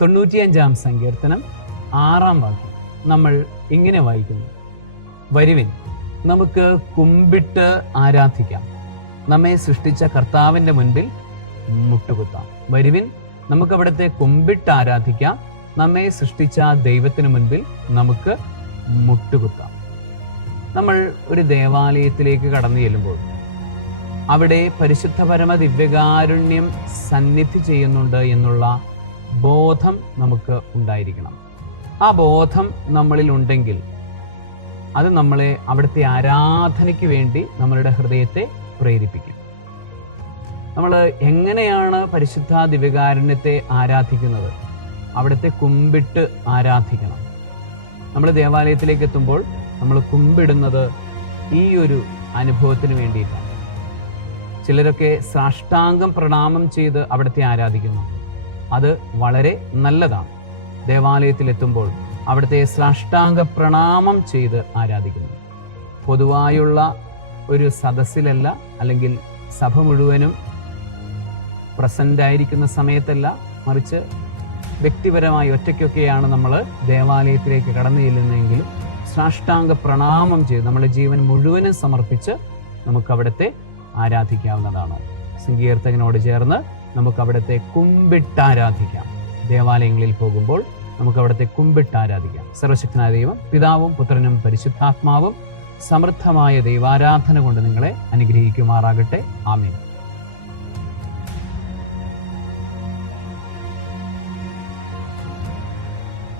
95-ാം സങ്കീർത്തനം 6-ാം വാക്യം നമ്മൾ ഇങ്ങനെ വായിക്കുന്നു: വരുവിൻ, നമുക്ക് കുമ്പിട്ട് ആരാധിക്കാം, നമ്മെ സൃഷ്ടിച്ച കർത്താവിൻ്റെ മുൻപിൽ മുട്ടുകുത്താം. വരുവിൻ, നമുക്ക് അവിടുത്തെ കുമ്പിട്ട് ആരാധിക്കാം, നമ്മെ സൃഷ്ടിച്ച ദൈവത്തിന് മുൻപിൽ നമുക്ക് മുട്ടുകുത്താം. നമ്മൾ ഒരു ദേവാലയത്തിലേക്ക് കടന്നു ചെല്ലുമ്പോൾ അവിടെ പരിശുദ്ധ പരമ ദിവ്യകാരുണ്യം സന്നിധി ചെയ്യുന്നുണ്ട് എന്നുള്ള ബോധം നമുക്ക് ഉണ്ടായിരിക്കണം. ആ ബോധം നമ്മളിൽ ഉണ്ടെങ്കിൽ അത് നമ്മളെ അവിടുത്തെ ആരാധനയ്ക്ക് വേണ്ടി നമ്മളുടെ ഹൃദയത്തെ പ്രേരിപ്പിക്കും. നമ്മൾ എങ്ങനെയാണ് പരിശുദ്ധ ദിവ്യകാരുണ്യത്തെ ആരാധിക്കുന്നത്? അവിടുത്തെ കുമ്പിട്ട് ആരാധിക്കണം. നമ്മൾ ദേവാലയത്തിലേക്ക് എത്തുമ്പോൾ നമ്മൾ കുമ്പിടുന്നത് ഈ ഒരു അനുഭവത്തിന് വേണ്ടിയിട്ടാണ്. ചിലരൊക്കെ സാഷ്ടാംഗം പ്രണാമം ചെയ്ത് അവിടുത്തെ ആരാധിക്കുന്നു. അത് വളരെ നല്ലതാണ്. ദേവാലയത്തിലെത്തുമ്പോൾ അവിടുത്തെ സാഷ്ടാംഗ പ്രണാമം ചെയ്ത് ആരാധിക്കുന്നു. പൊതുവായുള്ള ഒരു സദസ്സിലല്ല, അല്ലെങ്കിൽ സഭ മുഴുവനും പ്രസന്റ് ആയിരിക്കുന്ന സമയത്തല്ല, മറിച്ച് വ്യക്തിപരമായി ഒറ്റയ്ക്കൊക്കെയാണ് നമ്മൾ ദേവാലയത്തിലേക്ക് കടന്നു ചെല്ലുന്നതെങ്കിലും സാഷ്ടാംഗ പ്രണാമം ചെയ്ത് നമ്മുടെ ജീവൻ മുഴുവനും സമർപ്പിച്ച് നമുക്ക് അവിടുത്തെ ആരാധിക്കാവുന്നതാണ്. സങ്കീർത്തകനോട് ചേർന്ന് നമുക്ക് അവിടുത്തെ കുമ്പിട്ടാരാധിക്കാം. ദേവാലയങ്ങളിൽ പോകുമ്പോൾ നമുക്ക് അവിടുത്തെ കുമ്പിട്ടാരാധിക്കാം. സർവശക്തനായ ദൈവം, പിതാവും പുത്രനും പരിശുദ്ധാത്മാവും സമൃദ്ധമായ ദൈവാരാധന കൊണ്ട് നിങ്ങളെ അനുഗ്രഹിക്കുമാറാകട്ടെ. ആമേൻ.